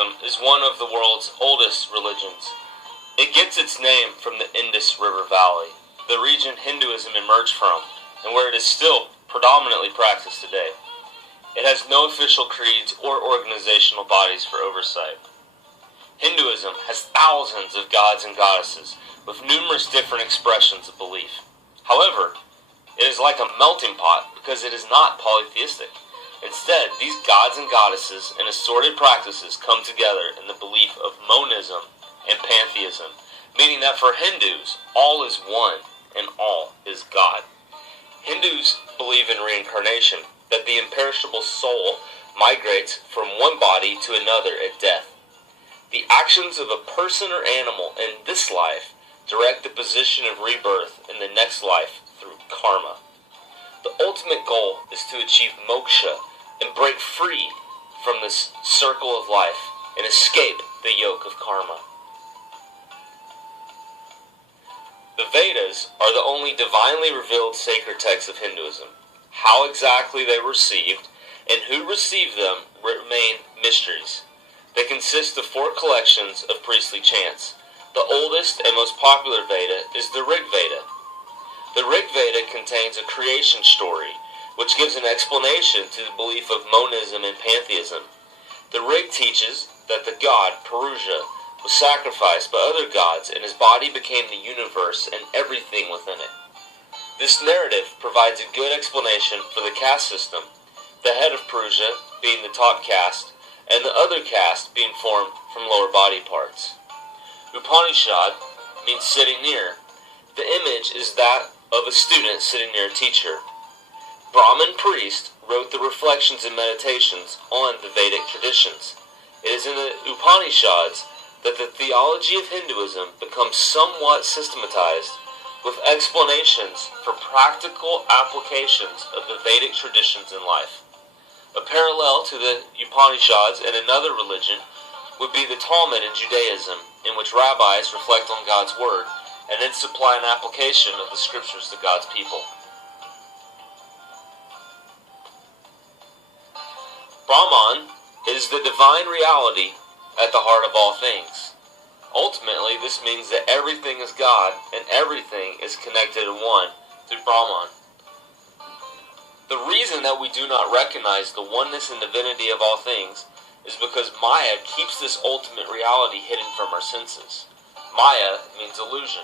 Hinduism is one of the world's oldest religions. It gets its name from the Indus River Valley, the region Hinduism emerged from, and where it is still predominantly practiced today. It has no official creeds or organizational bodies for oversight. Hinduism has thousands of gods and goddesses, with numerous different expressions of belief. However, it is like a melting pot because it is not polytheistic. Instead, these gods and goddesses and assorted practices come together in the belief of monism and pantheism, meaning that for Hindus, all is one and all is God. Hindus believe in reincarnation, that the imperishable soul migrates from one body to another at death. The actions of a person or animal in this life direct the position of rebirth in the next life through karma. The ultimate goal is to achieve moksha and break free from this circle of life and escape the yoke of karma. The Vedas are the only divinely revealed sacred texts of Hinduism. How exactly they were received and who received them remain mysteries. They consist of 4 collections of priestly chants. The oldest and most popular Veda is the Rig Veda. The Rig Veda contains a creation story, which gives an explanation to the belief of monism and pantheism. The Rig teaches that the god, Purusha, was sacrificed by other gods and his body became the universe and everything within it. This narrative provides a good explanation for the caste system, the head of Purusha being the top caste, and the other caste being formed from lower body parts. Upanishad means sitting near. The image is that of a student sitting near a teacher. Brahmin priest wrote the reflections and meditations on the Vedic traditions. It is in the Upanishads that the theology of Hinduism becomes somewhat systematized, with explanations for practical applications of the Vedic traditions in life. A parallel to the Upanishads in another religion would be the Talmud in Judaism, in which rabbis reflect on God's Word and then supply an application of the Scriptures to God's people. Brahman is the divine reality at the heart of all things. Ultimately, this means that everything is God and everything is connected in one through Brahman. The reason that we do not recognize the oneness and divinity of all things is because Maya keeps this ultimate reality hidden from our senses. Maya means illusion.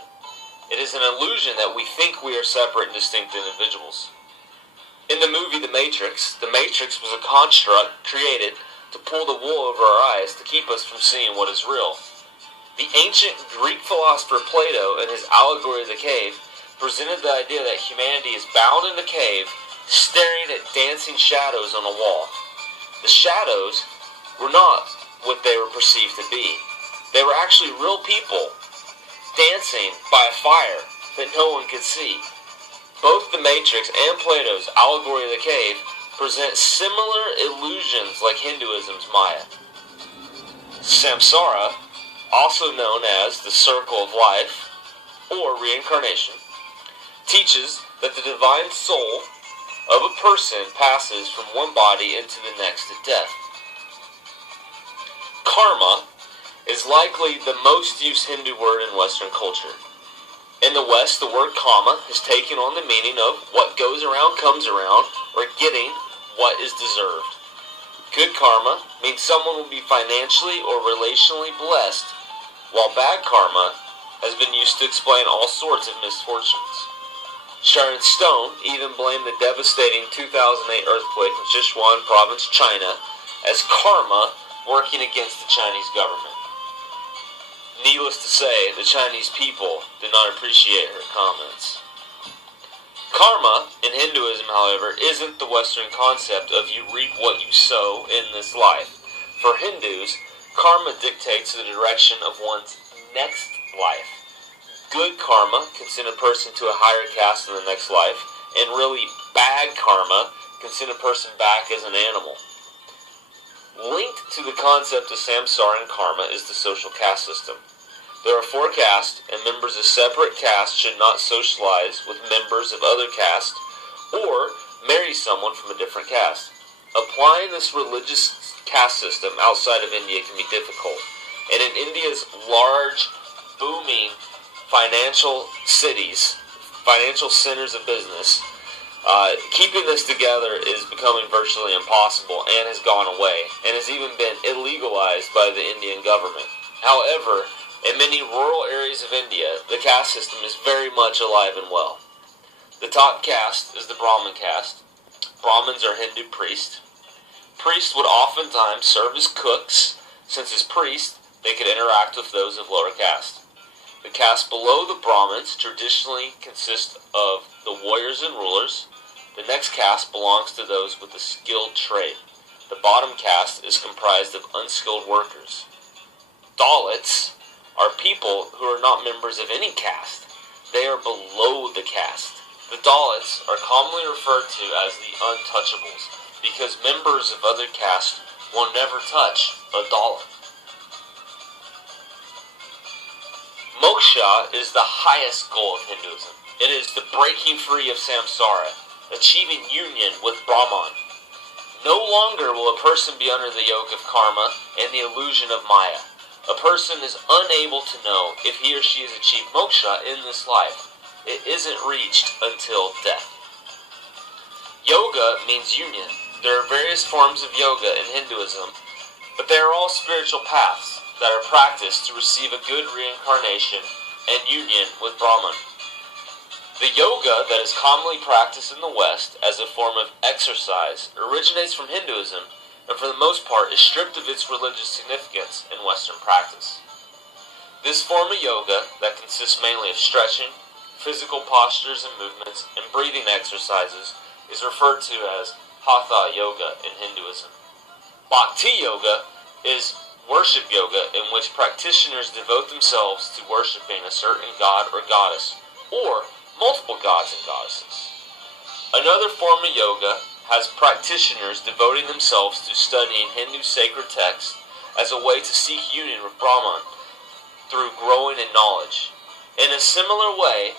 It is an illusion that we think we are separate and distinct individuals. In the movie The Matrix was a construct created to pull the wool over our eyes to keep us from seeing what is real. The ancient Greek philosopher Plato, in his allegory of the cave, presented the idea that humanity is bound in the cave, staring at dancing shadows on a wall. The shadows were not what they were perceived to be. They were actually real people, dancing by a fire that no one could see. Both The Matrix and Plato's allegory of the cave present similar illusions like Hinduism's Maya. Samsara, also known as the circle of life, or reincarnation, teaches that the divine soul of a person passes from one body into the next at death. Karma is likely the most used Hindu word in Western culture. In the West, the word karma has taken on the meaning of what goes around comes around, or getting what is deserved. Good karma means someone will be financially or relationally blessed, while bad karma has been used to explain all sorts of misfortunes. Sharon Stone even blamed the devastating 2008 earthquake in Sichuan province, China, as karma working against the Chinese government. Needless to say, the Chinese people did not appreciate her comments. Karma in Hinduism, however, isn't the Western concept of you reap what you sow in this life. For Hindus, karma dictates the direction of one's next life. Good karma can send a person to a higher caste in the next life, and really bad karma can send a person back as an animal. Linked to the concept of samsara and karma is the social caste system. There are 4 castes, and members of separate castes should not socialize with members of other castes or marry someone from a different caste. Applying this religious caste system outside of India can be difficult. And in India's large, booming financial cities, financial centers of business, keeping this together is becoming virtually impossible and has gone away and has even been illegalized by the Indian government. However, in many rural areas of India, the caste system is very much alive and well. The top caste is the Brahmin caste. Brahmins are Hindu priests. Priests would oftentimes serve as cooks, since as priests they could interact with those of lower caste. The caste below the Brahmins traditionally consist of the warriors and rulers. The next caste belongs to those with a skilled trade. The bottom caste is comprised of unskilled workers. Dalits are people who are not members of any caste. They are below the caste. The Dalits are commonly referred to as the untouchables because members of other castes will never touch a Dalit. Moksha is the highest goal of Hinduism. It is the breaking free of samsara, achieving union with Brahman. No longer will a person be under the yoke of karma and the illusion of Maya. A person is unable to know if he or she has achieved moksha in this life. It isn't reached until death. Yoga means union. There are various forms of yoga in Hinduism, but they are all spiritual paths that are practiced to receive a good reincarnation and union with Brahman. The yoga that is commonly practiced in the West as a form of exercise originates from Hinduism and for the most part is stripped of its religious significance in Western practice. This form of yoga that consists mainly of stretching, physical postures and movements, and breathing exercises is referred to as Hatha Yoga in Hinduism. Bhakti Yoga is worship yoga in which practitioners devote themselves to worshiping a certain god or goddess, or multiple gods and goddesses. Another form of yoga has practitioners devoting themselves to studying Hindu sacred texts as a way to seek union with Brahman through growing in knowledge. In a similar way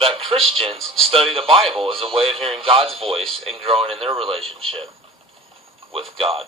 that Christians study the Bible as a way of hearing God's voice and growing in their relationship with God.